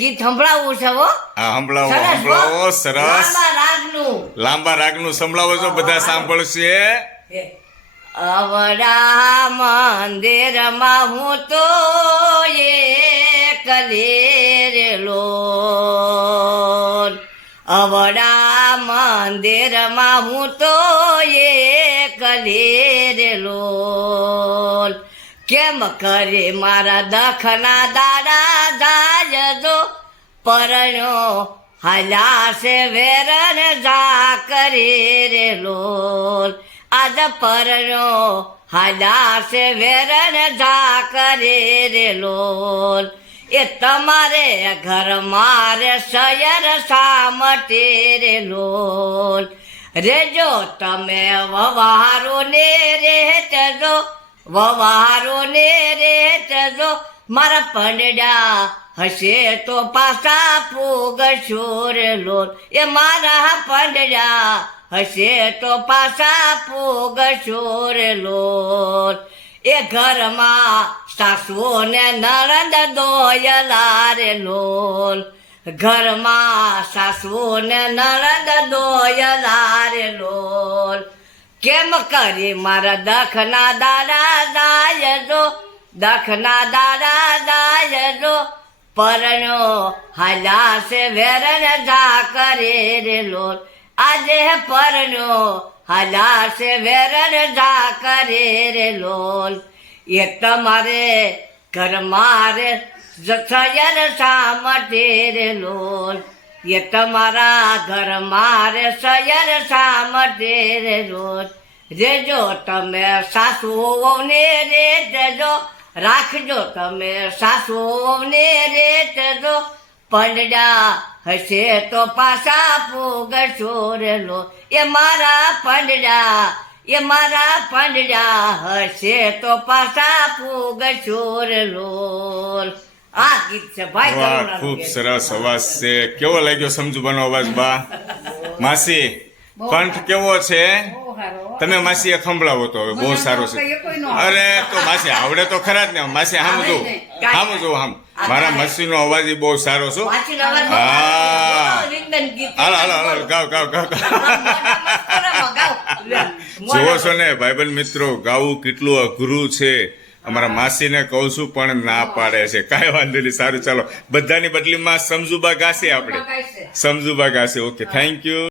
ગીત સંભળાવવું છે હો. હા સંભળાવો સરસ હો. સંભળાવો સરસ લાંબા રાગનું. લાંબા રાગનું સંભળાવો છો બધા સાંભળશે અવડા મંદિરમાં હું તો એકલેલો, અવડા મંદિરમાં હું તો એકલેલો, કેમ કરે મારા દખના દાડા જાજજો, પરણ્યો હાલ્યા છે વેરન જા કરે રે લોલ, આજ પરણ્યો હાલ્યા છે વેરન જા કરે રે લોલ, એ તમારે ઘર મારે શયર સામટે રે લોલ, રેજો તમે વવારો ને રેચજો, વવારો ને રેચજો, મારા પંડ્યા હશે તો પાછા ફૂગશો રે લોલ, એ મારા પંડ્યા હશે તો પાછા ફૂગશો રે લોલ, એ ઘરમાં સાસુ ને નણંદ દોયલા રે લોલ, ઘરમાં સાસુ ને નણંદ દોયલા રે લોલ, કેમ કરી મારા દખના દાડા દાયજો, દખના દાડા દાયજો, પરણ્યો હાલ્યા છે વેરન જા કરે રે લોલ, આજે પરણ્યો હાલ્યા છે વેરન જા કરે રે લોલ, એ તમારે ઘર મારે શયર સામટે રે લોલ, એ તમારા ઘર મારે શયર સામટે રે લોલ, રેજો તમે સાસુઓને રેટજો, રાખજો તમે સાસુઓને રેટજો, પંડ્યા હશે તો પાછા ફૂગશો રે લોલ, એ મારા પંડ્યા, એ મારા પંડ્યા હશે તો પાછા ફૂગશો રે લોલ. આ ગીત છે ભાઈ. વાહ ખૂબ સરસ અવાજ છે. કેવો લાગ્યો સમજુબાનો અવાજ બા? માસી કંઠ કેવો છે? તમે માસી એ સંભળાવો તો હવે બહુ સારો છે. અરે તો માસી આવડે તો ખરા જ ને. માસી આમ જો મારા માસી નો અવાજ બહુ સારો છો. પાછળ અવાજ બહુ હા. સારો છે. એકદમ ગીત. હાલો હાલો હાલો ગાવ ગાવ ગાવ ગાવ. જુઓ છો ને ભાઈબંધ મિત્રો, ગાવું કેટલું અઘરું છે. અમારા માસીને કહું છું પણ ના પાડે છે. કાંઈ વાંધો નહીં, સારું ચાલો બધાની બદલીમાં સમજુબા ગાશે, આપણે સમજુબા ગાશે. Okay, thank you.